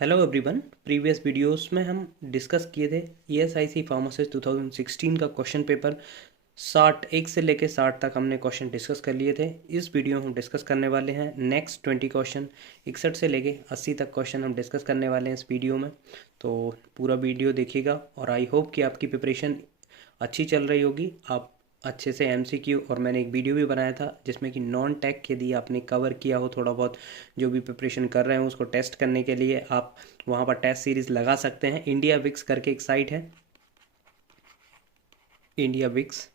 Hello everyone. Previous videos में हम discuss किए थे ESIC फार्मासिस्ट 2016 का क्वेश्चन पेपर 60 1 से लेके 60 तक हमने क्वेश्चन डिस्कस कर लिए थे। इस वीडियो में हम डिस्कस करने वाले हैं नेक्स्ट 20 क्वेश्चन 61 से लेके 80 तक क्वेश्चन हम डिस्कस करने वाले हैं इस वीडियो में। तो पूरा वीडियो देखिएगा और आई होप कि आपकी प्रिपरेशन अच्छी चल रही होगी। आप अच्छे से MCQ और मैंने एक वीडियो भी बनाया था जिसमें कि नॉन टेक यदि आपने कवर किया हो थोड़ा बहुत, जो भी प्रिपरेशन कर रहे हैं उसको टेस्ट करने के लिए आप वहाँ पर टेस्ट सीरीज़ लगा सकते हैं। इंडिया विक्स करके एक साइट है, इंडिया विक्स।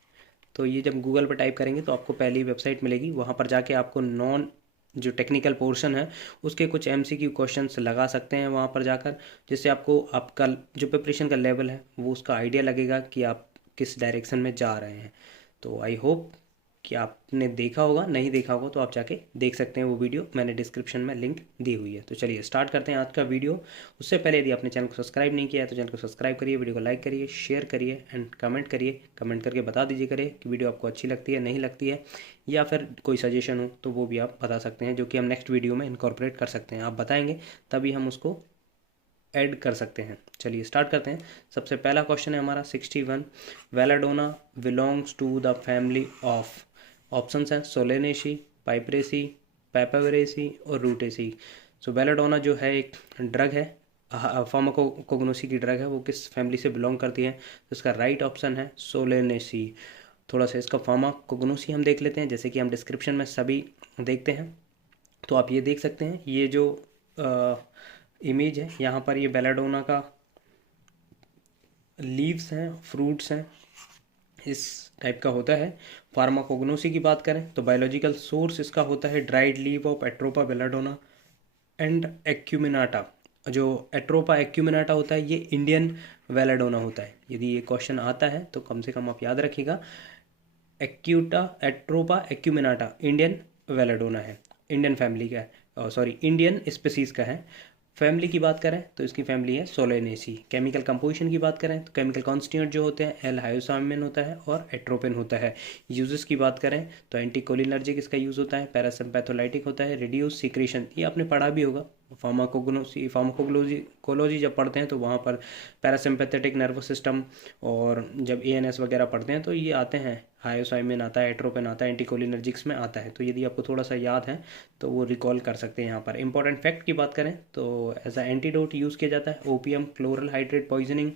तो ये जब गूगल पर टाइप करेंगे तो आपको पहली वेबसाइट मिलेगी, वहाँ पर जाके आपको नॉन जो टेक्निकल पोर्शन है उसके कुछ MCQ क्वेश्चंस लगा सकते हैं वहाँ पर जाकर, जिससे आपको आपका जो प्रिपरेशन का लेवल है वो उसका आइडिया लगेगा कि आप किस डायरेक्शन में जा रहे हैं। तो आई होप कि आपने देखा होगा, नहीं देखा होगा तो आप जाके देख सकते हैं वो वीडियो, मैंने डिस्क्रिप्शन में लिंक दी हुई है। तो चलिए स्टार्ट करते हैं आज का वीडियो। उससे पहले यदि आपने चैनल को सब्सक्राइब नहीं किया है तो चैनल को सब्सक्राइब करिए, वीडियो को लाइक करिए, शेयर करिए एंड कमेंट करिए। कमेंट करके बता दीजिए करिए कि वीडियो आपको अच्छी लगती है, नहीं लगती है, या फिर कोई सजेशन हो तो वो भी आप बता सकते हैं, जो कि हम नेक्स्ट वीडियो में इनकॉर्पोरेट कर सकते हैं। आप बताएंगे तभी हम उसको ऐड कर सकते हैं। चलिए स्टार्ट करते हैं। सबसे पहला क्वेश्चन है हमारा 61। Belladonna belongs to the family of, options हैं सोलेनेसी, पाइपरेसी, पैपावेरेसी और रूटेसी। सो बेलाडोना जो है एक ड्रग है, फार्माकोग्नोसी की ड्रग है, वो किस फैमिली से बिलोंग करती है? तो इसका राइट ऑप्शन है सोलेनेसी। थोड़ा सा इसका फार्माकोग्नोसी हम देख लेते हैं, जैसे कि हम डिस्क्रिप्शन में सभी देखते हैं। तो आप ये देख सकते हैं, ये जो इमेज है यहाँ पर, ये बेलाडोना का लीव्स हैं, फ्रूट्स हैं, इस टाइप का होता है। फार्माकोग्नोसी की बात करें तो बायोलॉजिकल सोर्स इसका होता है dried leave of Atropa belladonna and acuminata. जो एट्रोपा एक्यूमिनाटा होता है ये इंडियन वेलाडोना होता है। यदि ये क्वेश्चन आता है तो कम से कम आप याद रखिएगा, एक्यूटा एट्रोपा एक्यूमिनाटा इंडियन वेलाडोना है, इंडियन फैमिली का है, सॉरी इंडियन स्पीसीज का है। फैमिली की बात करें तो इसकी फैमिली है सोलेनेसी। केमिकल कंपोजिशन की बात करें तो केमिकल कॉन्स्टिट्यूएंट जो होते हैं एल हायोसामिन होता है और एट्रोपिन होता है। यूजेस की बात करें तो एंटीकोलिनर्जिक इसका यूज़ होता है, पैरासिम्पैथोलाइटिक होता है, रिड्यूस सीक्रेशन, ये आपने पढ़ा भी होगा। फार्माकोग्नोसी जब पढ़ते हैं तो वहाँ पर पैरासिम्पैथेटिक नर्वस सिस्टम, और जब ANS वगैरह पढ़ते हैं तो ये आते हैं, हायोसाइमिन आता है, एट्रोपिन आता है, एंटीकोलिनर्जिक्स में आता है। तो यदि आपको थोड़ा सा याद है तो वो रिकॉल कर सकते हैं। यहाँ पर इंपॉर्टेंट फैक्ट की बात करें तो एज अ एंटीडोट यूज़ किया जाता है ओपियम क्लोरल हाइड्रेट पॉइजनिंग,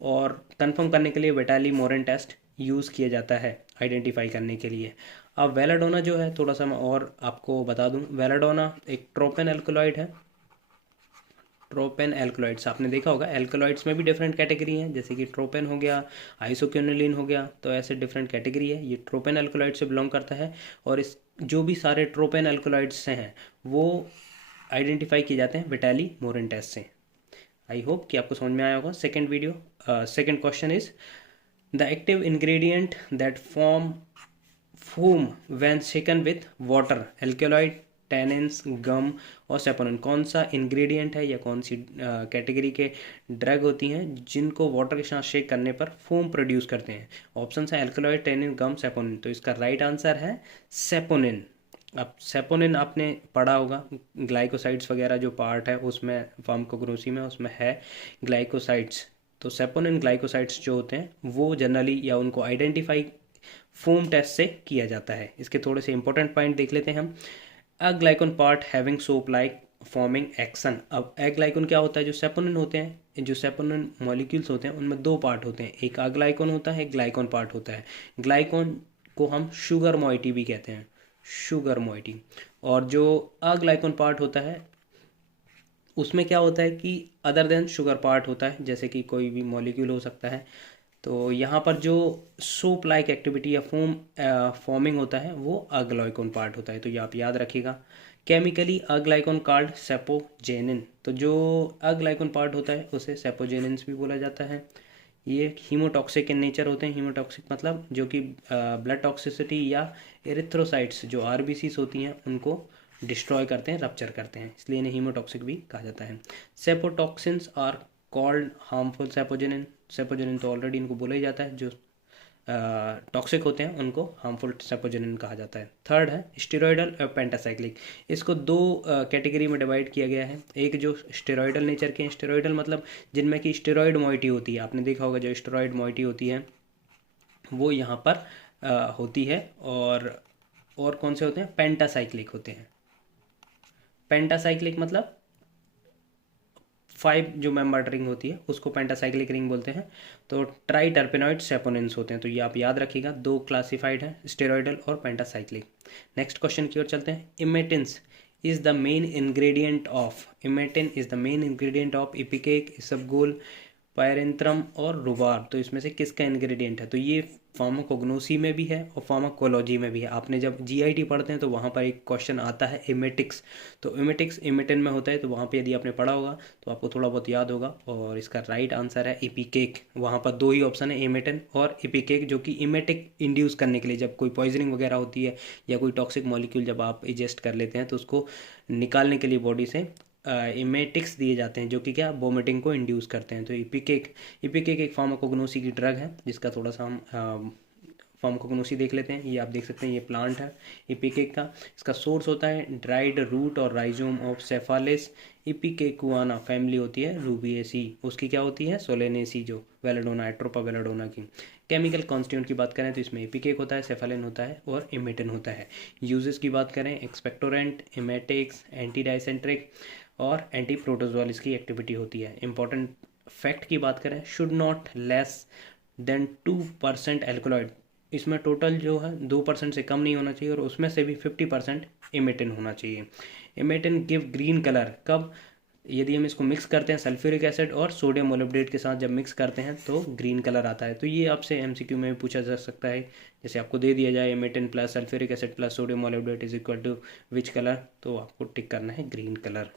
और कंफर्म करने के लिए वेटाली मोरन टेस्ट यूज़ किया जाता है आइडेंटिफाई करने के लिए। अब वेलाडोना जो है, थोड़ा सा मैं और आपको बता दूं, वेलाडोना एक ट्रोपेन एल्कलॉइड है। ट्रोपेन एल्कलॉइड्स आपने देखा होगा, एल्कलॉइड्स में भी डिफरेंट कैटेगरी हैं, जैसे कि ट्रोपेन हो गया, आइसोक्योनिलीन हो गया, तो ऐसे डिफरेंट कैटेगरी है। ये ट्रोपेन एल्कलॉइड से बिलोंग करता है, और इस जो भी सारे ट्रोपेन एल्कलॉइड्स से हैं वो आइडेंटिफाई किए जाते हैं विटाली मोरन टेस्ट से। आई होप कि आपको समझ में आया होगा। Second question is the active ingredient that form foam when shaken with water, alkaloid, tannins, gum और सेपोनिन। कौन सा इंग्रेडिएंट है या कौन सी कैटेगरी के ड्रग होती हैं जिनको वाटर के साथ शेक करने पर फोम प्रोड्यूस करते हैं? ऑप्शन है एल्केलॉइड, टैनिन, गम, सेपोनिन। तो इसका राइट आंसर है सेपोनिन। अब सेपोनिन आपने पढ़ा होगा, ग्लाइकोसाइड्स वगैरह जो पार्ट है उसमें, फार्माकोग्नोसी में उसमें है ग्लाइकोसाइड्स। तो सेपोनिन ग्लाइकोसाइड्स जो होते हैं वो जनरली, या उनको आइडेंटिफाई फोम टेस्ट से किया जाता है। इसके थोड़े से इंपॉर्टेंट पॉइंट देख लेते हैं हम। Aglycone part having soap like forming action. अब ए ग्लाइकोन क्या होता है? जो सेपोनिन होते हैं, जो सेपोनिन मॉलिक्यूल्स होते हैं उनमें दो पार्ट होते हैं, एक अग्लाइकोन होता है, एक ग्लाइकोन पार्ट होता है। ग्लाइकोन को हम शुगर मोइटी भी कहते हैं, शुगर मोइटी। और जो अग्लाइकोन पार्ट होता है उसमें क्या होता है कि अदर देन शुगर पार्ट होता है, जैसे कि कोई भी मॉलिक्यूल हो सकता है। तो यहाँ पर जो सोप लाइक एक्टिविटी या फॉर्मिंग होता है वो अग्लाइकोन पार्ट होता है, तो ये आप याद रखिएगा। Chemically aglycone called sapogenin. तो जो अग्लाइकोन पार्ट होता है उसे सेपोजेनिन्स भी बोला जाता है। ये हीमोटॉक्सिक इन नेचर होते हैं। हीमोटॉक्सिक मतलब जो कि ब्लड टॉक्सिसिटी या एरिथ्रोसाइट्स जो RBCs होती हैं उनको डिस्ट्रॉय करते हैं, रप्चर करते हैं, इसलिए इन्हें हीमोटॉक्सिक भी कहा जाता है। सेपोटॉक्सिन्स आर कॉल्ड हार्मफुल सेपोजेनिन। सेपोजेनिन तो ऑलरेडी इनको बोला ही जाता है, जो टॉक्सिक होते हैं उनको हार्मफुल सेपोजेनिन कहा जाता है। थर्ड है स्टेरॉयडल और पेंटासाइक्लिक। इसको दो कैटेगरी में डिवाइड किया गया है। एक जो स्टेरॉयडल नेचर के हैं, स्टेरॉयडल मतलब जिनमें कि स्टेरॉयड मॉइटी होती है, आपने देखा होगा जो स्टेरॉयड मॉइटी होती है वो यहाँ पर होती है। और कौन से होते हैं, पेंटासाइक्लिक होते हैं। पेंटासाइक्लिक मतलब 5 जो मेंबर्ड रिंग होती है उसको पेंटासाइक्लिक रिंग बोलते हैं। तो ट्राई टर्पेनॉइड सेपोनेंस होते हैं। तो ये आप याद रखिएगा, दो क्लासिफाइड है, स्टेरॉयडल और पेंटासाइक्लिक। नेक्स्ट क्वेश्चन की ओर चलते हैं। Emetines is the main ingredient of, emetine is the main ingredient of ipecac, isabgol, pyrethrum और रुबार। तो इसमें से किसका इंग्रेडिएंट है? तो ये फार्माकोग्नोसी में भी है और फार्माकोलॉजी में भी है। आपने जब जीआईटी पढ़ते हैं तो वहाँ पर एक क्वेश्चन आता है इमेटिक्स। तो इमेटिक्स इमेटिन में होता है, तो वहाँ पे यदि आपने पढ़ा होगा तो आपको थोड़ा बहुत याद होगा। और इसका राइट आंसर है इपिकेक। वहाँ पर दो ही ऑप्शन है, इमेटिन और इपिकेक, जो कि इमेटिक इंड्यूस करने के लिए, जब कोई पॉइजनिंग वगैरह होती है या कोई टॉक्सिक मॉलिक्यूल जब आप इजेस्ट कर लेते हैं तो उसको निकालने के लिए बॉडी से इमेटिक्स दिए जाते हैं, जो कि क्या वोमिटिंग को इंड्यूस करते हैं। तो इपिकेक एक फार्माकोग्नोसी की ड्रग है, जिसका थोड़ा सा हम फार्माकोग्नोसी देख लेते हैं। ये आप देख सकते हैं, ये प्लांट है इपिकेक का। इसका सोर्स होता है ड्राइड रूट और राइजोम ऑफ सेफालिस। इपिकेकुआना फैमिली होती है रूबिएसी, उसकी क्या होती है सोलेनेसी, जो वेलाडोना एट्रोपा वेलाडोना की। केमिकल कॉन्स्टिट्यूंट की बात करें तो इसमें इपिकेक होता है, सेफालिन होता है और इमेटिन होता है। यूजेस की बात करें, एक्सपेक्टोरेंट, इमेटिक्स, एंटी डाइसेंट्रिक और एंटी प्रोटोजोल इसकी एक्टिविटी होती है। इंपॉर्टेंट फैक्ट की बात करें, should not less than 2% alkaloid. इसमें टोटल जो है 2% से कम नहीं होना चाहिए और उसमें से भी 50% इमेटिन होना चाहिए। इमेटिन गिव ग्रीन कलर कब? यदि हम इसको मिक्स करते हैं सल्फ्यूरिक एसिड और सोडियम मोलिब्डेट के साथ, जब मिक्स करते हैं तो ग्रीन कलर आता है। तो ये आपसे एमसीक्यू में भी पूछा जा सकता है। जैसे आपको दे दिया जाए emetine plus sulphuric acid plus sodium molybdate is equal to which colour, तो आपको टिक करना है ग्रीन कलर।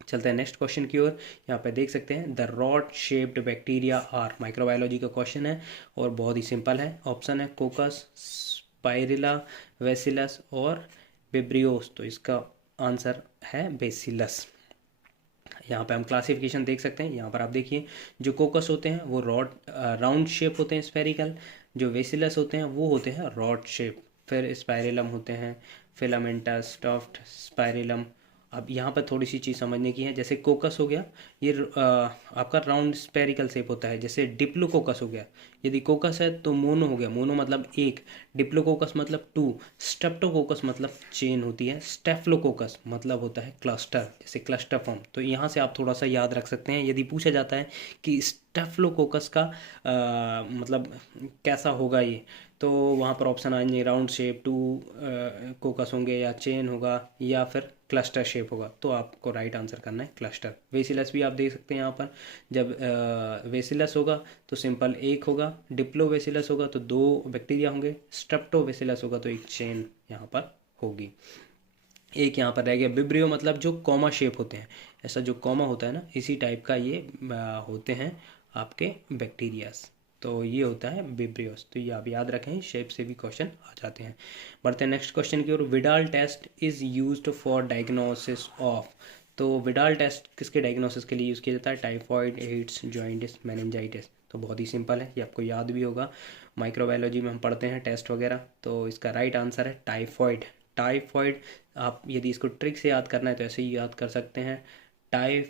चलते हैं नेक्स्ट क्वेश्चन की ओर। यहाँ पे देख सकते हैं the rod shaped bacteria are, microbiology का क्वेश्चन है और बहुत ही सिंपल है। ऑप्शन है कोकस, स्पाइरिला, वेसिलस और विब्रियोस। तो इसका आंसर है बेसिलस। यहाँ पे हम क्लासिफिकेशन देख सकते हैं। यहाँ पर आप देखिए, जो कोकस होते हैं वो रॉड राउंड शेप होते हैं स्फेरिकल, जो वेसिलस होते हैं वो होते हैं रॉड शेप। फिर स्पाइरिलम होते हैं, फिलामेंटस, स्टफ्ड, स्पाइरिलम। अब यहाँ पर थोड़ी सी चीज़ समझने की है। जैसे कोकस हो गया, ये आपका राउंड स्पेरिकल शेप होता है। जैसे डिप्लोकोकस हो गया, यदि कोकस है तो मोनो हो गया, मोनो मतलब एक, डिप्लोकोकस मतलब 2, स्ट्रेप्टोकोकस मतलब चेन होती है, स्टेफलोकोकस मतलब होता है क्लस्टर, जैसे क्लस्टर फॉर्म। तो यहाँ से आप थोड़ा सा याद रख सकते हैं। यदि पूछा जाता है कि स्टेफलोकोकस का मतलब कैसा होगा ये, तो वहाँ पर ऑप्शन आएंगे राउंड शेप, 2 कोकस होंगे, या चेन होगा, या फिर क्लस्टर शेप होगा। तो आपको राइट आंसर करना है क्लस्टर। वेसिलस भी आप देख सकते हैं यहाँ पर, जब वेसिलस होगा तो सिंपल एक होगा, डिप्लो वेसिलस होगा तो 2 बैक्टीरिया होंगे, स्ट्रेप्टो वेसिलस होगा तो एक चेन यहाँ पर होगी। एक यहाँ पर रह गया विब्रियो, मतलब जो कॉमा शेप होते हैं, ऐसा जो कॉमा होता है ना, इसी टाइप का ये होते हैं आपके बैक्टीरियाज। तो ये होता है विब्रियोस। तो ये आप याद रखें, शेप से भी क्वेश्चन आ जाते हैं। बढ़ते हैं नेक्स्ट क्वेश्चन की ओर। Widal test is used for diagnosis of. तो विडाल टेस्ट किसके डायग्नोसिस के लिए यूज़ किया जाता है? टाइफॉइड, एड्स, जॉइंटिस, मेनिंजाइटिस। तो बहुत ही सिंपल है, ये आपको याद भी होगा, माइक्रोबायोलॉजी में हम पढ़ते हैं टेस्ट वगैरह। तो इसका राइट आंसर है टाइफॉइड। टाइफॉइड, आप यदि इसको ट्रिक से याद करना है तो ऐसे ही याद कर सकते हैं, टाई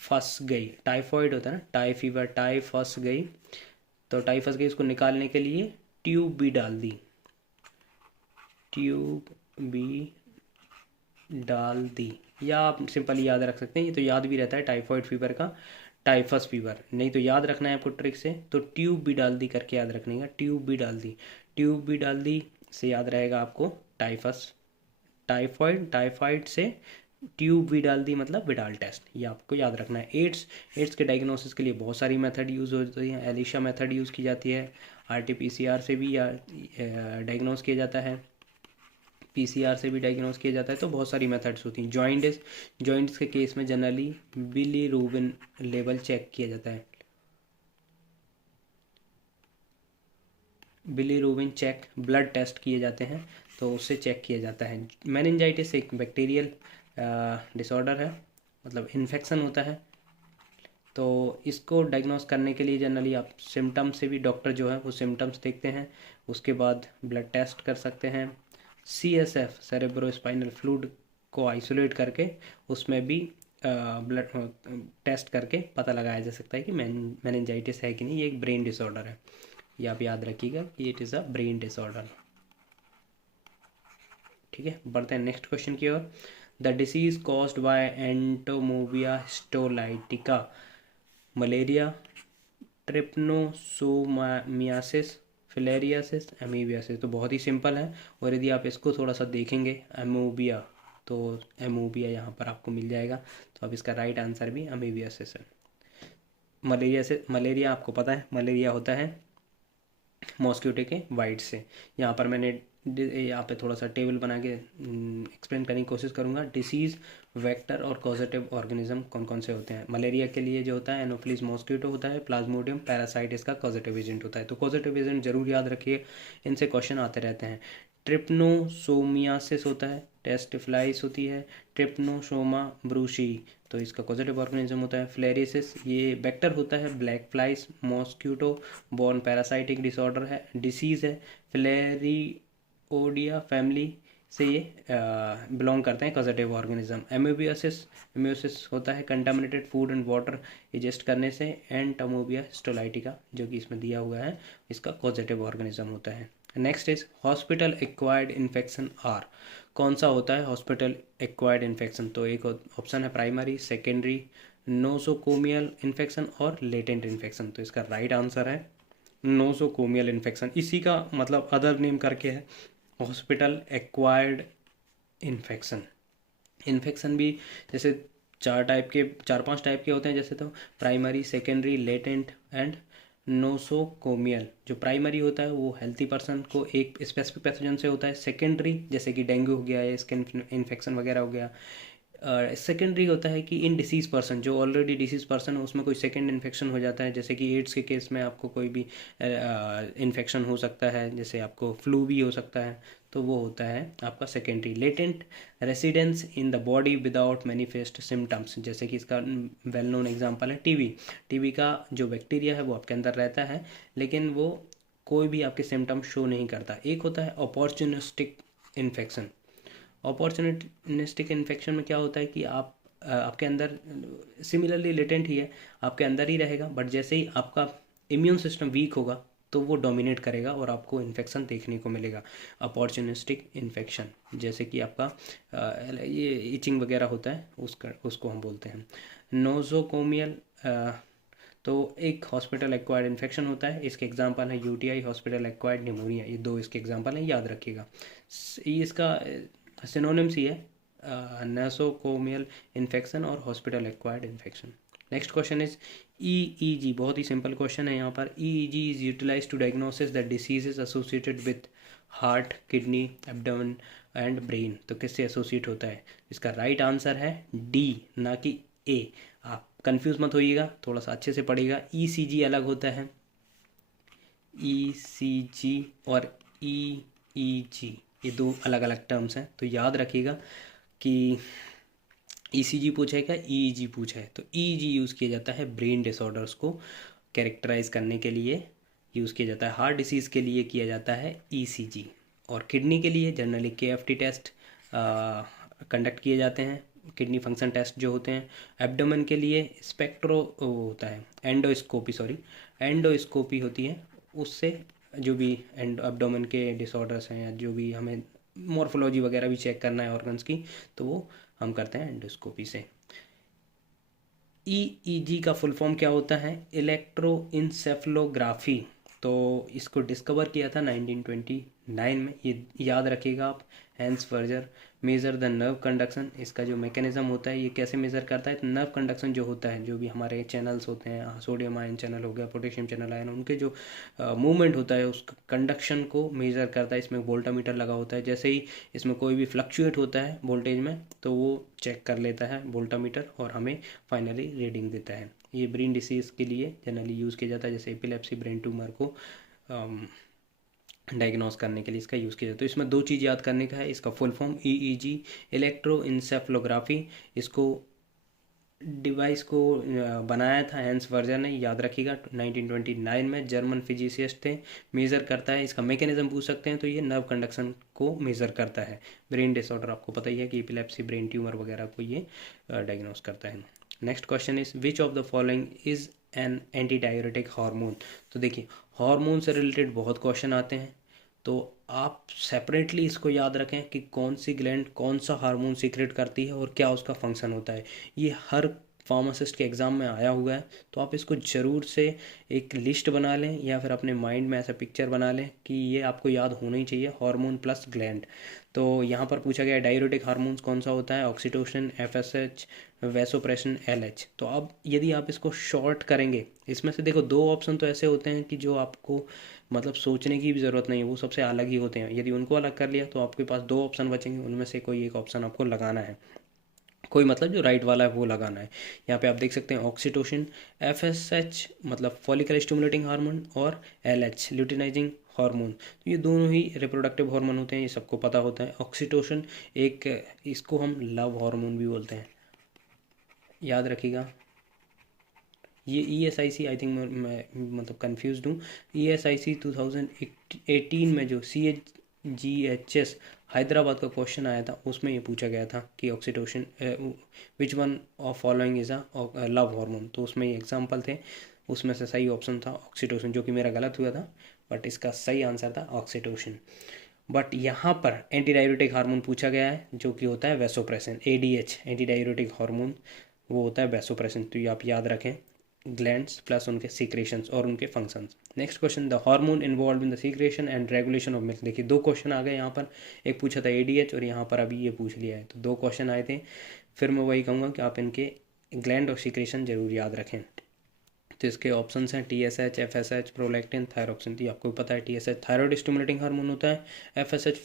फंस गई, टाइफॉइड होता है ना, टाई फीवर, टाई फंस गई। तो टाई फंस गई, इसको निकालने के लिए ट्यूब भी डाल दी, ट्यूब भी डाल दी, या आप सिंपल याद रख सकते हैं। ये तो याद भी रहता है टाइफॉइड फीवर का, टाइफस फीवर। नहीं तो याद रखना है आपको ट्रिक से, तो ट्यूब भी डाल दी करके याद रखने का, ट्यूब भी डाल दी, ट्यूब भी डाल दी से याद रहेगा आपको टाइफस। टाइफॉइड, टाइफाइड से ट्यूब भी डाल दी मतलब विडाल टेस्ट, ये आपको याद रखना है। एड्स, एड्स के डायग्नोसिस के लिए बहुत सारी मेथड यूज़ होती हैं। एलिशा मेथड यूज़ की जाती है, RT-PCR से भी या डायग्नोस किया जाता है, PCR से भी डायग्नोस किया जाता है। तो बहुत सारी मेथड्स होती हैं। जॉइंटिस, जॉइंटिस के केस में जनरली बिलीरूबिन लेवल चेक किया जाता है, बिलीरूबिन चेक, ब्लड टेस्ट किए जाते हैं तो उससे चेक किया जाता है। मेनिंजाइटिस एक बैक्टीरियल डिसऑर्डर है, मतलब इन्फेक्शन होता है, तो इसको डायग्नोस करने के लिए जनरली आप सिम्टम्स से भी, डॉक्टर जो है वो सिम्टम्स देखते हैं, उसके बाद ब्लड टेस्ट कर सकते हैं। CSF सेरेब्रोस्पाइनल फ्लूइड को आइसोलेट करके उसमें भी ब्लड टेस्ट करके पता लगाया जा सकता है कि मेनिंजाइटिस है कि नहीं। ये एक ब्रेन डिसऑर्डर है, ये आप याद रखिएगा कि it is a brain disorder. ठीक है, बढ़ते हैं नेक्स्ट क्वेश्चन की ओर। The disease caused by Entamoeba histolytica, malaria, trypanosomiasis, filariasis, amoebiasis. तो बहुत ही सिंपल है, और यदि आप इसको थोड़ा सा देखेंगे एमोबिया, तो एमोबिया यहाँ पर आपको मिल जाएगा। तो अब इसका राइट आंसर भी एमीबियासिस है। मलेरिया से, मलेरिया आपको पता है मलेरिया होता है मॉस्क्यूटो के बाइट से। यहाँ पर मैंने यहाँ पे थोड़ा सा टेबल बना के एक्सप्लेन करने की कोशिश करूँगा। डिसीज़ वेक्टर और कॉजेटिव ऑर्गेनिज्म कौन कौन से होते हैं। मलेरिया के लिए जो होता है एनोफिलीज मॉस्क्यूटो होता है, प्लाज्मोडियम पैरासाइट इसका कॉजेटिव एजेंट होता है। तो कॉजेटिव एजेंट जरूर याद रखिए, इनसे क्वेश्चन आते रहते हैं। ट्रिप्नोसोमियासिस होता है, टेस्टिफ्लाइस होती है, ट्रिप्नोसोमा ब्रूशी, तो इसका पॉजिटिव ऑर्गेनिज्म होता है। फ्लेरिसिस ये बैक्टर होता है, black flies mosquito born parasitic disorder है, डिसीज़ है। फ्लेरिओडिया फैमिली से ये बिलोंग करते हैं पॉजिटिव ऑर्गेनिज्म। एमोबियासिस होता है contaminated food and water ingest करने से। एंटोमोबिया हिस्टोलाइटिका जो कि इसमें दिया हुआ है, इसका पॉजिटिव ऑर्गेनिज्म होता है। Next is hospital acquired infection are, कौन सा होता है हॉस्पिटल एक्वायर्ड इन्फेक्शन। तो एक ऑप्शन है प्राइमरी, सेकेंडरी, नोसोकोमियल इन्फेक्शन और लेटेंट इन्फेक्शन। तो इसका राइट आंसर है नोसोकोमियल इन्फेक्शन। इसी का मतलब अदर नेम करके है हॉस्पिटल एक्वायर्ड इन्फेक्शन। इन्फेक्शन भी जैसे चार पांच टाइप के होते हैं, जैसे तो primary, secondary, latent and nosocomial. जो प्राइमरी होता है वो हेल्थी पर्सन को एक स्पेसिफिक पैथोजन से होता है। सेकेंडरी जैसे कि डेंगू हो गया या स्किन इन्फेक्शन वगैरह हो गया। सेकेंडरी होता है कि इन डिसीज पर्सन, जो ऑलरेडी डिसीज पर्सन है उसमें कोई सेकेंड इन्फेक्शन हो जाता है, जैसे कि एड्स के केस में आपको कोई भी इन्फेक्शन हो सकता है, जैसे आपको फ्लू भी हो सकता है, तो वो होता है आपका secondary. Latent residence in the body without manifest symptoms, जैसे कि इसका वेल नोन एग्जांपल है टीबी। टीबी का जो बैक्टीरिया है वो आपके अंदर रहता है, लेकिन वो कोई भी आपके सिम्टम्स शो नहीं करता। एक होता है अपॉर्चुनिस्टिक इन्फेक्शन। अपॉर्चुनिस्टिक इन्फेक्शन में क्या होता है कि आपके अंदर सिमिलरली लेटेंट ही है, आपके अंदर ही रहेगा, बट जैसे ही आपका इम्यून सिस्टम वीक होगा तो वो डोमिनेट करेगा और आपको इन्फेक्शन देखने को मिलेगा। अपॉर्चुनिस्टिक इन्फेक्शन जैसे कि आपका ये इचिंग वगैरह होता है, उसको हम बोलते हैं नोजोकोमियल। तो एक हॉस्पिटल एक्वायर्ड इन्फेक्शन होता है, इसके एग्जांपल है यूटीआई, हॉस्पिटल एक्वायर्ड निमोनिया, ये दो इसके एग्जांपल हैं, याद रखिएगा। ये इसका सिनोनिम्स ही है नोसोकोमियल इन्फेक्शन और hospital acquired infection. Next question is EEG, बहुत ही सिंपल क्वेश्चन है यहाँ पर। EEG is utilize to diagnosis the diseases associated with heart, kidney, abdomen and brain. तो किससे एसोसिएट होता है, इसका राइट आंसर है डी, ना कि ए। आप कंफ्यूज मत होइएगा, थोड़ा सा अच्छे से पढ़िएगा। ECG अलग होता है, ECG और EEG ये दो अलग अलग टर्म्स हैं, तो याद रखिएगा कि ECG पूछा है क्या, EEG पूछा है। तो EEG यूज़ किया जाता है ब्रेन डिसऑर्डर्स को कैरेक्टराइज करने के लिए यूज़ किया जाता है। हार्ट डिसीज़ के लिए किया जाता है ECG, और किडनी के लिए जनरली KFT टेस्ट कंडक्ट किए जाते हैं, किडनी फंक्शन टेस्ट जो होते हैं। एब्डोमेन के लिए स्पेक्ट्रो होता है, एंडोस्कोपी होती है, उससे जो भी एब्डोमेन के डिसऑर्डर्स हैं या जो भी हमें मॉर्फोलॉजी वगैरह भी चेक करना है ऑर्गन्स की, तो वो हम करते हैं एंडोस्कोपी से। EEG का फुल फॉर्म क्या होता है, इलेक्ट्रोइंसेफलोग्राफी। तो इसको डिस्कवर किया था 1929 में, ये याद रखिएगा आप। हैंस फर्जर मेज़र द नर्व कंडक्शन, इसका जो मैकेनिज्म होता है, ये कैसे मेज़र करता है, नर्व कंडक्शन जो होता है, जो भी हमारे चैनल्स होते हैं, सोडियम आयन चैनल हो गया, पोटेशियम चैनल आयन, उनके जो मूवमेंट होता है उस कंडक्शन को मेज़र करता है। इसमें वोल्टामीटर लगा होता है, जैसे ही इसमें कोई भी फ्लक्चुएट होता है वोल्टेज में तो वो चेक कर लेता है वोल्टामीटर और हमें फाइनली रीडिंग देता है। ये ब्रेन डिसीज़ के लिए जनरली यूज़ किया जाता है, जैसे एपिलेप्सी, ब्रेन ट्यूमर को डायग्नोस करने के लिए इसका यूज़ किया जाता है। तो इसमें दो चीज़ याद करने का है, इसका फुल फॉर्म EEG इलेक्ट्रोइंसेफलोग्राफी, इसको डिवाइस को बनाया था हैंस वर्जर ने, याद रखिएगा 1929 में, जर्मन फिजिसिस्ट थे। मेज़र करता है, इसका मैकेनिज्म पूछ सकते हैं तो ये नर्व कंडक्शन को मेज़र करता है। ब्रेन डिसऑर्डर आपको पता ही है कि एपिलेप्सी, ब्रेन ट्यूमर वगैरह को ये डायग्नोस करता है। Next question is which of the following is an anti diuretic hormone. तो देखिए हार्मोन से रिलेटेड बहुत क्वेश्चन आते हैं, तो आप सेपरेटली इसको याद रखें कि कौन सी ग्लैंड कौन सा हार्मोन सीक्रेट करती है और क्या उसका फंक्शन होता है। ये हर फार्मासिस्ट के एग्ज़ाम में आया हुआ है, तो आप इसको ज़रूर से एक लिस्ट बना लें या फिर अपने माइंड में ऐसा पिक्चर बना लें कि ये आपको याद होना ही चाहिए, हार्मोन प्लस ग्लैंड। तो यहाँ पर पूछा गया डाययूरेटिक हार्मोन्स कौन सा होता है, ऑक्सीटोसिन, एफएसएच, वैसोप्रेसिन, एलएच। तो अब यदि आप इसको शॉर्ट करेंगे, इसमें से देखो दो ऑप्शन तो ऐसे होते हैं कि जो आपको मतलब सोचने की भी ज़रूरत नहीं है, वो सबसे अलग ही होते हैं। यदि उनको अलग कर लिया तो आपके पास दो ऑप्शन बचेंगे, उनमें से कोई एक ऑप्शन आपको लगाना है, कोई मतलब जो राइट वाला है वो लगाना है। यहाँ पे आप देख सकते हैं ऑक्सीटोसिन, एफएसएच मतलब फॉलिकल स्टिमुलेटिंग हार्मोन, और एलएच ल्यूटिनाइजिंग हार्मोन। तो ये दोनों ही रिप्रोडक्टिव हार्मोन होते हैं, ये सबको पता होता है। ऑक्सीटोसिन एक, इसको हम लव हार्मोन भी बोलते हैं, याद रखिएगा। ये ESIC आई थिंक मैं मतलब कंफ्यूज हूँ। ESIC 2018 में जो CHGHS हैदराबाद का क्वेश्चन आया था, उसमें ये पूछा गया था कि oxytocin which one of following is a love hormone. तो उसमें ये एग्जांपल थे, उसमें से सही ऑप्शन था ऑक्सीटोसिन, जो कि मेरा गलत हुआ था, बट इसका सही आंसर था ऑक्सीटोसिन। बट यहाँ पर एंटी डाययूरेटिक हार्मोन पूछा गया है, जो कि होता है vasopressin, ADH anti diuretic hormone, वो होता है वैसोप्रेसिन। तो ये आप याद रखें, ग्लैंड्स प्लस उनके सीक्रेशंस और उनके functions. Next question, the hormone involve in the secretion and regulation of milk. देखिए दो क्वेश्चन आ गए यहाँ पर, एक पूछा था ADH और यहाँ पर अभी ये पूछ लिया है, तो दो क्वेश्चन आए थे। फिर मैं वही कहूँगा कि आप इनके ग्लैंड और सीक्रेशन जरूर याद रखें। तो इसके ऑप्शंस हैं TSH, FSH, प्रोलैक्टिन, थायरोक्सिन। तो आपको पता है TSH थायराइड स्टिमुलेटिंग हार्मोन होता है, FSH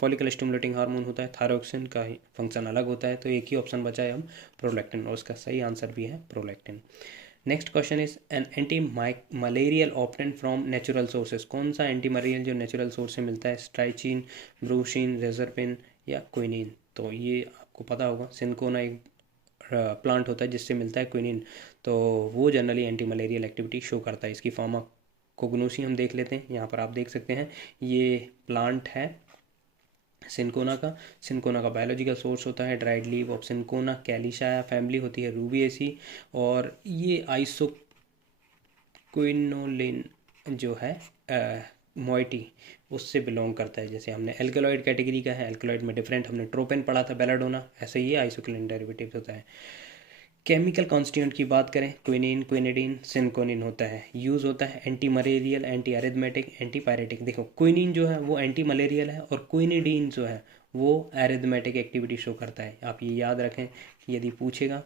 फॉलिकल स्टिमुलेटिंग हार्मोन होता है, थायरोक्सिन का फंक्शन अलग होता है। तो एक ही ऑप्शन बचा है अब प्रोलैक्टिन, और उसका सही आंसर भी है prolactin. Next question is an anti malarial obtain from natural sources. कौन सा एंटी मलेरियल जो नेचुरल सोर्स से मिलता है, स्ट्राइचिन, ब्रूशिन, रेजरपिन या क्विनिन। तो ये आपको पता होगा, सिंकोना एक प्लांट होता है जिससे मिलता है क्विनिन, तो वो generally anti malarial activity show करता है। इसकी फार्माकोग्नोसी हम देख लेते हैं, यहाँ पर आप देख सकते हैं ये प्लांट है सिंकोना का बायोलॉजिकल सोर्स होता है dried leave of Cinchona calisaya, family होती है रूबिएसी, और ये आइसोक्विनोलिन जो है मोइटी उससे बिलोंग करता है। जैसे हमने एल्कलॉइड कैटेगरी का है, एल्कलॉइड में डिफरेंट हमने ट्रोपेन पढ़ा था, बेलाडोना, ऐसे ही आइसोक्विनोलिन डेरिवेटिव होता है। केमिकल कॉन्स्टिट्यूंट की बात करें, क्विनिन, क्विनिडीन, सिंकोनिन होता है। यूज़ होता है anti malarial, anti arithmetic, anti pyretic. देखो क्विनिन जो है वो एंटी मलेरियल है, और क्विनिडीन जो है वो एरिथमेटिक एक्टिविटी शो करता है। आप ये याद रखें कि यदि पूछेगा,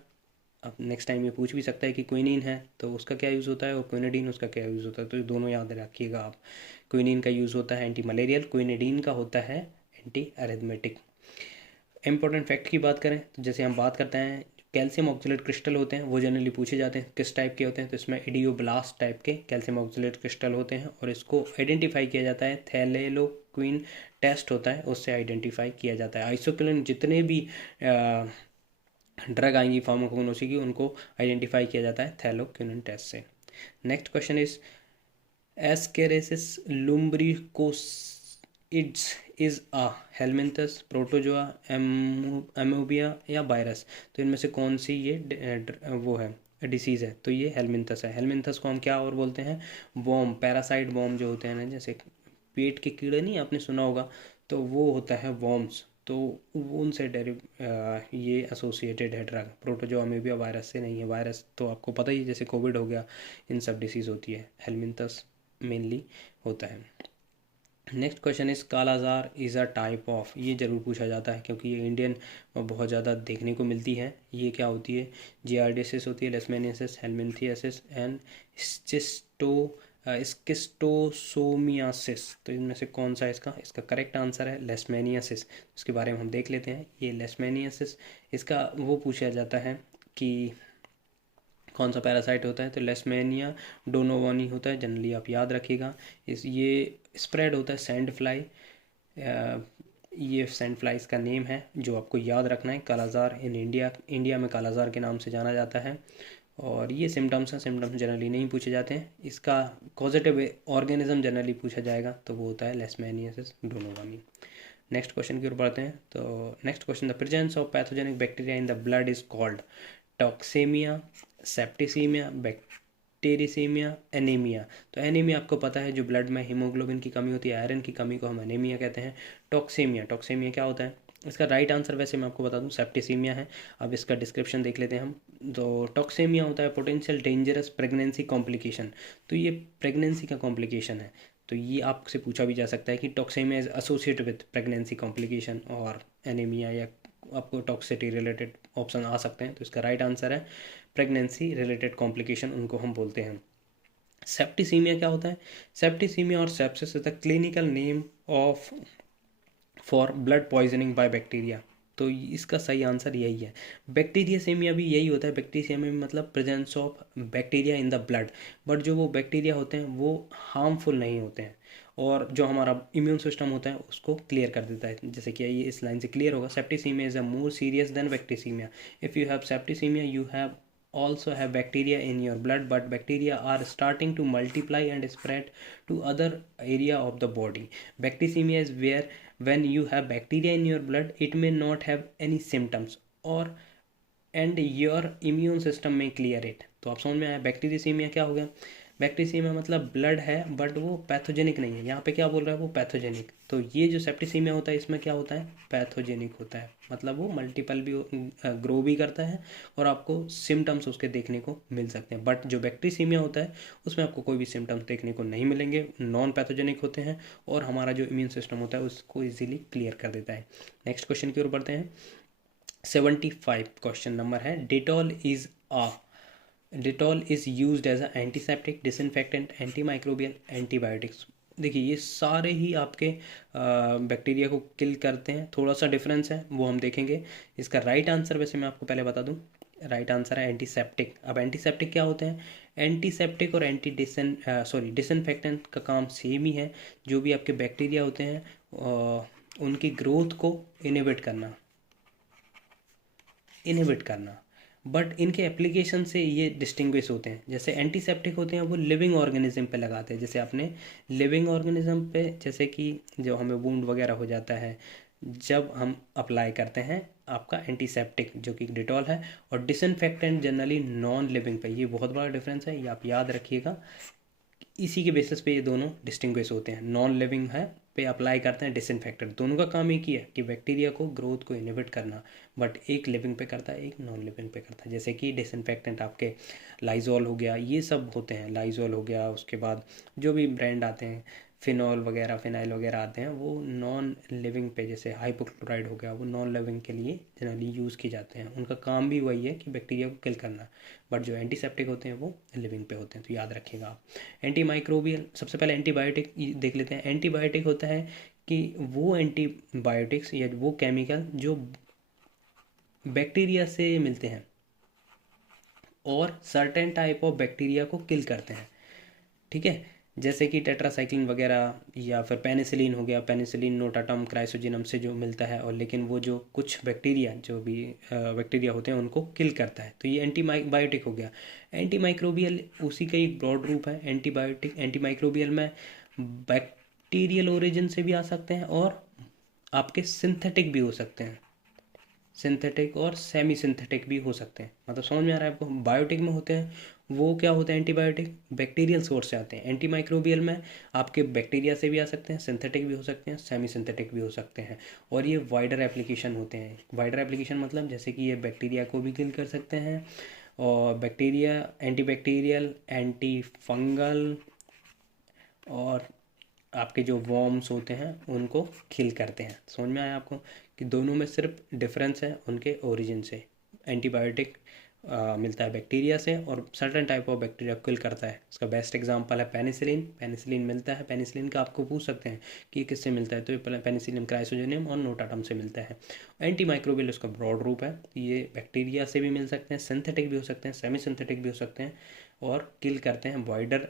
अब नेक्स्ट टाइम ये पूछ भी सकता है कि क्विनिन है तो उसका क्या यूज़ होता है, और क्विनिडीन उसका क्या यूज़ होता है, तो ये दोनों याद रखिएगा आप। क्विनिन का यूज़ होता है एंटी मलेरियल, क्विनिडीन का होता है एंटी एरिथमेटिक। इंपॉर्टेंट फैक्ट की बात करें तो जैसे हम बात करते हैं, कैल्शियम ऑक्सलेट क्रिस्टल होते हैं वो जनरली पूछे जाते हैं, किस टाइप के होते हैं, तो इसमें इडियोब्लास्ट टाइप के कैल्शियम ऑक्सलेट क्रिस्टल होते हैं, और इसको आइडेंटिफाई किया जाता है थैलेलोक्विन टेस्ट होता है, उससे आइडेंटिफाई किया जाता है। आइसोक्लिन जितने भी ड्रग आएंगी फार्माकोग्नोसी की, उनको आइडेंटिफाई किया जाता है थैलोक्विन टेस्ट से। Next question is Ascaris lumbricoides is a helminths, protozoa, amoeba या वायरस। तो इनमें से कौन सी ये वो है डिसीज़ है, तो ये हेलमिंथस है। हेलमिंथस को हम क्या और बोलते हैं, वॉर्म, पैरासाइट वॉर्म जो होते हैं ना, जैसे पेट के कीड़े नहीं आपने सुना होगा, तो वो होता है वॉर्म्स, तो वो उनसे ये एसोसिएटेड है ड्रग। प्रोटोजोआ अमीबिया वायरस से नहीं है, वायरस तो आपको पता ही, जैसे कोविड हो गया, इन सब डिसीज़ होती है, हेलमिंथस मेनली होता है। Next question is kala-azar is a type of, ये जरूर पूछा जाता है क्योंकि ये इंडियन और बहुत ज़्यादा देखने को मिलती है। ये क्या होती है, जियार्डिसिस होती है, लेशमैनियासिस, हेलमिंथियासिस एंड स्किस्टोसोमियासिस। तो इनमें से कौन सा इसका इसका करेक्ट आंसर है लेशमैनियासिस। इसके बारे में हम देख लेते हैं। ये लेशमैनियासिस, इसका वो पूछा जाता है कि कौन सा पैरासाइट होता है, तो लेशमैनिया डोनोवानी होता है, जनरली आप याद रखिएगा। इस ये स्प्रेड होता है सैंड फ्लाई ये सैंड फ्लाइज का नेम है जो आपको याद रखना है। कालाजार इन इंडिया में कालाजार के नाम से जाना जाता है। और ये सिम्टम्स हैं, सिम्टम्स जनरली नहीं पूछे जाते हैं। इसका कॉजेटिव ऑर्गेनिज्म जनरली पूछा जाएगा तो वो होता है लेशमैनियासिस डोनोवामी। नेक्स्ट क्वेश्चन की ओर बढ़ते हैं। तो next question, the presence of pathogenic bacteria in the blood is called toxaemia, septicaemia, bacteraemia, anaemia. तो एनीमिया आपको पता है, जो ब्लड में हीमोग्लोबिन की कमी होती है, आयरन की कमी को हम एनीमिया कहते हैं। टॉक्सेमिया, टॉक्सेमिया क्या होता है? इसका राइट आंसर वैसे मैं आपको बता दूं सेप्टिसीमिया है। अब इसका डिस्क्रिप्शन देख लेते हैं हम। तो टॉक्सेमिया होता है पोटेंशियल डेंजरस प्रेगनेंसी कॉम्प्लिकेशन। तो ये प्रेगनेंसी का कॉम्प्लिकेशन है। तो ये आपसे पूछा भी जा सकता है कि toxaemia is associated with pregnancy complication और एनीमिया, या आपको टॉक्सिटी रिलेटेड ऑप्शन आ सकते हैं। तो इसका राइट आंसर है प्रेगनेंसी रिलेटेड कॉम्प्लिकेशन, उनको हम बोलते हैं। सेप्टिसीमिया क्या होता है? सेप्टिसीमिया और sepsis is the clinical name of for blood poisoning by bacteria. तो इसका सही आंसर यही है। बैक्टीरियासेमिया भी यही होता है। बैक्टीरियासेमिया में मतलब presence of bacteria in the blood, but जो वो बैक्टीरिया होते हैं वो हार्मफुल नहीं होते हैं, और जो हमारा इम्यून सिस्टम होता है उसको क्लियर कर देता है। जैसे कि ये इस लाइन से क्लियर होगा, septicaemia is a more serious than bacteraemia. If you have septicaemia you have also have bacteria in your blood, but bacteria are starting to multiply and spread to other area of the body. Bactisemia is where when you have bacteria in your blood it may not have any symptoms or and your immune system may clear it. तो आप समझ में आया बैक्टीरियसीमिया क्या हो गया? बैक्टीरियसीमिया मतलब blood है बट वो पैथोजेनिक नहीं है। यहाँ पे क्या बोल रहा है वो पैथोजेनिक। तो ये जो सेप्टिसीमिया होता है इसमें क्या होता है? पैथोजेनिक होता है, मतलब वो मल्टीपल भी ग्रो भी करता है और आपको सिम्टम्स उसके देखने को मिल सकते हैं। बट जो बैक्टीरियसीमिया होता है उसमें आपको कोई भी सिम्टम्स देखने को नहीं मिलेंगे, नॉन पैथोजेनिक होते हैं और हमारा जो इम्यून सिस्टम होता है उसको ईजिली क्लियर कर देता है। नेक्स्ट क्वेश्चन की ओर बढ़ते हैं। 75 क्वेश्चन नंबर है, Dettol is used as a antiseptic, disinfectant, anti microbial, antibiotics. देखिए ये सारे ही आपके बैक्टीरिया को किल करते हैं। थोड़ा सा डिफरेंस है वो हम देखेंगे। इसका राइट आंसर वैसे मैं आपको पहले बता दूं, राइट आंसर है एंटीसेप्टिक। अब एंटीसेप्टिक क्या होते हैं? एंटीसेप्टिक और डिसइंफेक्टेंट का काम सेम ही है। जो भी आपके बैक्टीरिया होते हैं उनकी ग्रोथ को इनहिबिट करना, बट इनके एप्लीकेशन से ये डिस्टिंग्विश होते हैं। जैसे एंटीसेप्टिक होते हैं वो लिविंग ऑर्गेनिज्म पे लगाते हैं। जैसे आपने लिविंग ऑर्गेनिज्म पे, जैसे कि जो हमें वूंड वगैरह हो जाता है जब हम अप्लाई करते हैं आपका एंटीसेप्टिक जो कि डिटॉल है, और डिसइंफेक्टेंट जनरली नॉन लिविंग पे। ये बहुत बड़ा डिफरेंस है, ये आप याद रखिएगा। इसी के बेसिस पे ये दोनों डिस्टिंग्विश होते हैं। नॉन लिविंग है पे अप्लाई करते हैं डिसइंफेक्टेंट। दोनों का काम एक ही है कि बैक्टीरिया को ग्रोथ को इनहिबिट करना, बट एक लिविंग पे करता है एक नॉन लिविंग पे करता है। जैसे कि डिसइंफेक्टेंट आपके लाइजॉल हो गया, ये सब होते हैं। लाइजॉल हो गया, उसके बाद जो भी ब्रांड आते हैं फिनॉल वगैरह, फिनाइल वगैरह आते हैं, वो नॉन लिविंग पे, जैसे हाइपोक्लोराइड हो गया, वो नॉन लिविंग के लिए जनरली यूज़ किए जाते हैं। उनका काम भी वही है कि बैक्टीरिया को किल करना, बट जो एंटीसेप्टिक होते हैं वो लिविंग पे होते हैं। तो याद रखिएगा आप। एंटी माइक्रोबियल, सबसे पहले एंटीबायोटिक देख लेते हैं। एंटीबायोटिक होता है कि वो एंटीबायोटिक्स या वो केमिकल जो बैक्टीरिया से मिलते हैं और सर्टेन टाइप ऑफ बैक्टीरिया को किल करते हैं। ठीक है, जैसे कि टेट्रासाइक्लिन वगैरह, या फिर पेनिसिलिन हो गया। पेनिसिलिन नोटाटम क्राइसोजिनम से जो मिलता है, और लेकिन वो जो कुछ बैक्टीरिया जो भी बैक्टीरिया होते हैं उनको किल करता है। तो ये एंटीबायोटिक हो गया। एंटी माइक्रोबियल उसी का एक ब्रॉड रूप है। एंटीबायोटिक एंटी माइक्रोबियल में बैक्टीरियल ओरिजिन से भी आ सकते हैं और आपके सिंथेटिक भी हो सकते हैं। सिंथेटिक और सेमी सिंथेटिक भी हो सकते हैं। मतलब समझ में आ रहा है आपको? बायोटिक में होते हैं वो क्या होता है? एंटीबायोटिक बैक्टीरियल सोर्स से आते हैं। एंटी माइक्रोबियल में आपके बैक्टीरिया से भी आ सकते हैं, सिंथेटिक भी हो सकते हैं, सेमी सिंथेटिक भी हो सकते हैं। और ये वाइडर एप्लीकेशन होते हैं। वाइडर एप्लीकेशन मतलब जैसे कि ये बैक्टीरिया को भी किल कर सकते हैं, और bacteria anti bacterial, anti fungal, और आपके जो वॉर्म्स होते हैं उनको किल करते हैं। समझ में आया आपको कि दोनों में सिर्फ डिफरेंस है उनके ओरिजिन से। एंटीबायोटिक मिलता है बैक्टीरिया से और certain type of bacteria kill करता है। इसका बेस्ट एग्जांपल है पेनिसिलिन। पेनिसिलिन मिलता है, पेनिसिलिन का आपको पूछ सकते हैं कि किससे मिलता है, तो ये पेनिसिलिन क्राइसोजेनियम और नोटाटम से मिलता है। एंटी माइक्रोबियल उसका ब्रॉड रूप है। ये बैक्टीरिया से भी मिल सकते हैं, सिंथेटिक भी हो सकते हैं, सेमी सिंथेटिक भी हो सकते हैं, और किल करते हैं वाइडर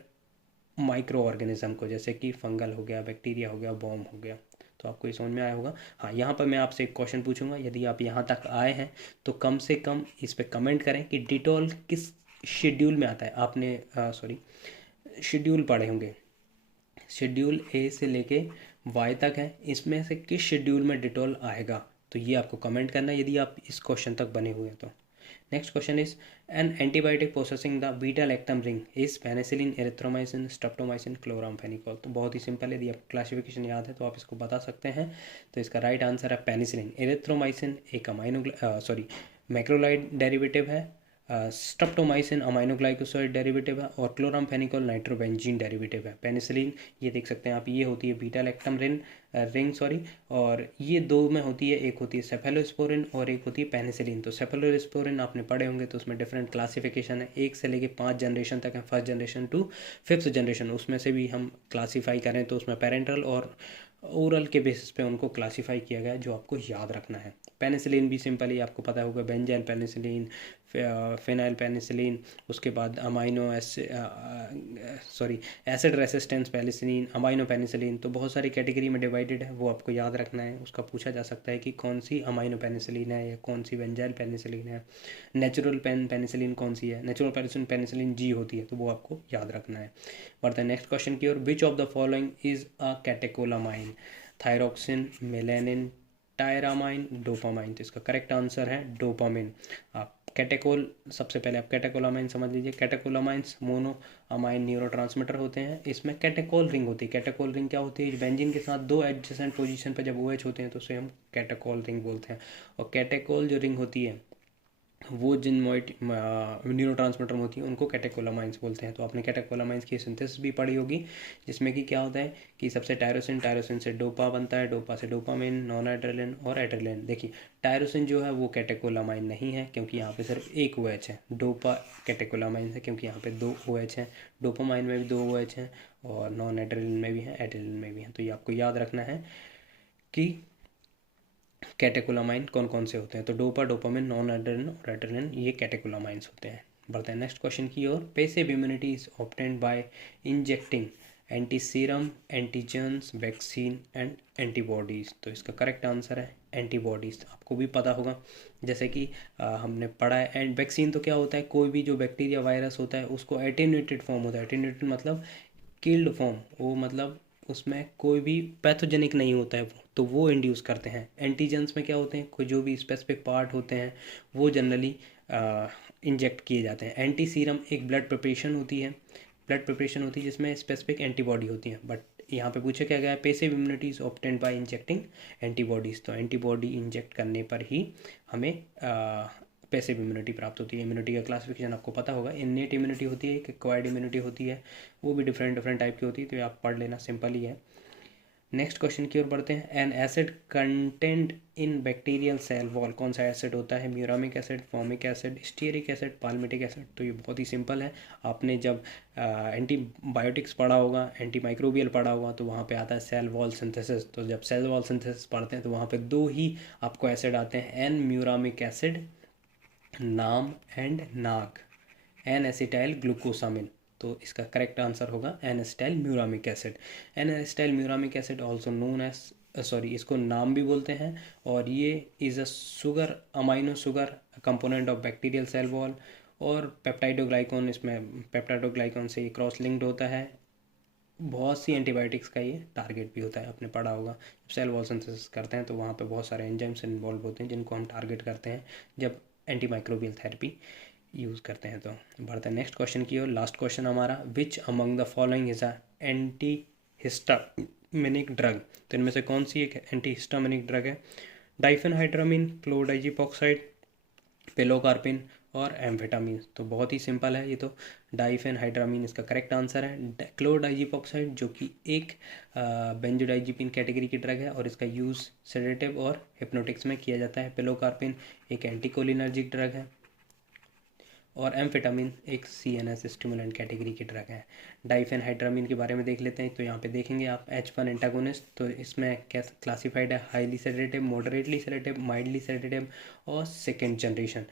माइक्रो ऑर्गेनिज्म को, जैसे कि फंगल हो गया, बैक्टीरिया हो गया, बॉम हो गया। तो आपको ये समझ में आया होगा। हाँ, यहाँ पर मैं आपसे एक क्वेश्चन पूछूंगा, यदि आप यहाँ तक आए हैं तो कम से कम इस पर कमेंट करें कि डिटॉल किस शेड्यूल में आता है। आपने शेड्यूल पढ़े होंगे, शेड्यूल ए से लेके वाई तक है, इसमें से किस शेड्यूल में डिटॉल आएगा, तो ये आपको कमेंट करना है यदि आप इस क्वेश्चन तक बने हुए हैं तो। Next question is an antibiotic processing the beta lactam ring is penicillin, erythromycin, streptomycin, chloramphenicol. तो बहुत ही सिंपल है, यदि आपको क्लासिफिकेशन याद है तो आप इसको बता सकते हैं। तो इसका राइट आंसर है पेनिसिलिन। एरिथ्रोमाइसिन एक मैक्रोलाइड डेरिवेटिव है, स्ट्रेप्टोमाइसिन अमाइनोग्लाइकोसाइड डेरिवेटिव है, और क्लोरामफेनिकोल नाइट्रोबेंजीन डेरिवेटिव है। पेनिसिलिन ये देख सकते हैं आप, ये होती है बीटा लैक्टम रिंग सॉरी, और ये दो में होती है, एक होती है सेफेलोस्पोरिन और एक होती है पेनिसिलिन। तो सेफेलोस्पोरिन आपने पढ़े होंगे, तो उसमें डिफरेंट क्लासिफिकेशन है, 1 से लेके 5 जनरेशन तक है, first generation to 5th generation. उसमें से भी हम क्लासीफाई करें तो उसमें पेरेंटल और ओरल के बेसिस पे उनको क्लासीफाई किया गया है, जो आपको याद रखना है। पेनिसिलिन भी सिंपली आपको पता होगा, बेंजाइल पेनिसिलिन, फिनाइल पेनिसिलिन, उसके बाद acid resistance penicillin, amino penicillin. तो बहुत सारी कैटेगरी में डिवाइडेड है, वो आपको याद रखना है। उसका पूछा जा सकता है कि कौन सी अमाइनो पेनिसिलिन है या कौन सी बेंजाइल पेनिसिलिन है, नेचुरल पेनिसिलिन कौन सी है, नेचुरल पेनिसिलिन जी होती है, तो वो आपको याद रखना है। बढ़ते हैं नेक्स्ट क्वेश्चन की ओर। Which of the following is a catecholamine? Thyroxine, melanin, tyramine, dopamine. तो इसका करेक्ट आंसर है डोपामिन। आप कैटेकोल, सबसे पहले आप कैटेकोलामाइन समझ लीजिए। कैटेकोलामाइंस मोनो अमाइन न्यूरोट्रांसमीटर होते हैं, इसमें कैटेकोल रिंग होती है। कैटेकोल रिंग क्या होती है? बेंजीन के साथ 2 एडजेसेंट पोजीशन पर जब OH होते हैं तो उसे हम कैटेकोल रिंग बोलते हैं। और कैटेकोल जो रिंग होती है वो जिन न्यूरोट्रांसमीटर में होती है उनको कैटेकोलामाइंस बोलते हैं। तो आपने कैटेकोलामाइंस की सिंथेसिस भी पढ़ी होगी, जिसमें कि क्या होता है कि सबसे टायरोसिन से डोपा बनता है, डोपा से डोपामिन, नॉन एड्रेलिन और एड्रेलिन। देखिए टायरोसिन जो है वो कैटेकोलामाइन नहीं है, क्योंकि यहाँ पे सिर्फ एक OH है। डोपा कैटेकोलामाइन है क्योंकि यहाँ पे 2 OH हैं। डोपामाइन में भी 2 OH हैं, और नॉन एड्रेलिन में भी है, एड्रेलिन में भी है। तो ये आपको याद रखना है कि कैटेकोलामाइन कौन कौन से होते हैं। तो डोपा, डोपामिन, नॉन एड्रेलिन और एड्रेलिन, ये कैटेकोलामाइंस होते हैं। बढ़ते हैं नेक्स्ट क्वेश्चन की ओर। Passive immunity is obtained by injecting anti serum, antigens, vaccine and antibodies. तो इसका करेक्ट आंसर है एंटीबॉडीज़। आपको भी पता होगा, जैसे कि हमने पढ़ा है। एंड वैक्सीन तो क्या होता है, कोई भी जो बैक्टीरिया वायरस होता है उसको एटेन्यूएटेड फॉर्म होता है। एटेन्यूएटेड मतलब किल्ड फॉर्म, वो मतलब उसमें कोई भी पैथोजेनिक नहीं होता है तो वो इंड्यूस करते हैं। एंटीजेंस में क्या होते हैं, कोई जो भी स्पेसिफिक पार्ट होते हैं वो जनरली इंजेक्ट किए जाते हैं। एंटी सीरम एक ब्लड प्रिपरेशन होती है, जिसमें स्पेसिफिक एंटीबॉडी होती है। बट यहाँ पे पूछा क्या गया है, passive immunity is obtained by injecting antibodies. तो एंटीबॉडी इंजेक्ट करने पर ही हमें पैसिव इम्यूनिटी प्राप्त होती है। इम्यूनिटी का क्लासिफिकेशन आपको पता होगा, इन्नेट इम्यूनिटी होती है, एक्वायर्ड इम्यूनिटी होती है, वो भी डिफरेंट टाइप की होती है। तो ये आप पढ़ लेना, सिंपल ही है। नेक्स्ट क्वेश्चन की ओर बढ़ते हैं। An acid content in bacterial cell wall, कौन सा एसिड होता है? Muramic acid, formic acid, stearic acid, palmitic acid. तो ये बहुत ही सिंपल है। आपने जब एंटीबायोटिक्स पढ़ा होगा, एंटी माइक्रोबियल पढ़ा होगा, तो वहाँ पे आता है सेल वॉल सिंथेसिस। तो जब सेल वॉल सिंथेसिस पढ़ते हैं तो वहाँ पे 2 ही आपको एसिड आते हैं, N muramic acid, NAM and NAG, N acetyl glucosamine. तो इसका करेक्ट आंसर होगा N acetyl muramic acid. N acetyl muramic acid also known as इसको नाम भी बोलते हैं, और ये is a sugar, amino sugar component of bacterial cell wall. और पेप्टाइडोग्लाइकॉन, इसमें पेप्टाइडोग्लाइकॉन से ये क्रॉस लिंक्ड होता है। बहुत सी एंटीबायोटिक्स का ये टारगेट भी होता है, आपने पढ़ा होगा। जब सेल वॉल सिंथेसिस करते हैं तो वहाँ पे बहुत सारे एंजाइम्स इन्वॉल्व होते हैं जिनको हम टारगेट करते हैं जब एंटीमाइक्रोबियल थेरेपी यूज़ करते हैं। तो बढ़ते हैं नेक्स्ट क्वेश्चन की ओर। लास्ट क्वेश्चन हमारा, which among the following is a anti histaminic drug? तो इनमें से कौन सी एक एंटी हिस्टामिनिक ड्रग है? डाइफेनहाइड्रामिन, क्लोरडाइजिपोक्साइड, पिलोकार्पिन और एम्फेटामिन। तो बहुत ही सिंपल है ये तो, डाइफेनहाइड्रामिन इसका करेक्ट आंसर है। क्लोरडाइजिपोक्साइड जो कि एक बेंजोडाइजिपिन कैटेगरी की ड्रग है और इसका यूज़ सेडेटिव और हिप्नोटिक्स में किया जाता है। पिलोकार्पिन एक एंटीकोलिनर्जिक ड्रग है, और एम्फेटामिन एक CNS स्टिमुलेंट कैटेगरी की ड्रग है। डाइफेनहाइड्रामिन के बारे में देख लेते हैं। तो यहाँ पे देखेंगे आप H1 एंटागोनिस्ट, तो इसमें क्या क्लासिफाइड है? Highly sedative, moderately sedative, mildly sedative और सेकेंड जनरेशन।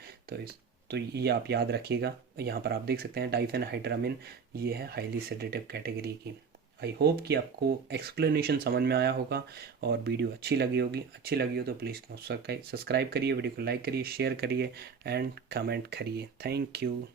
तो ये आप याद रखिएगा। यहाँ पर आप देख सकते हैं डाइफेनहाइड्रामिन, ये है हाईली सेडेटिव कैटेगरी की। आई होप कि आपको एक्सप्लेनेशन समझ में आया होगा और वीडियो अच्छी लगी होगी। अच्छी लगी हो तो प्लीज़ सब्सक्राइब करिए, वीडियो को लाइक करिए, शेयर करिए एंड कमेंट करिए। Thank you.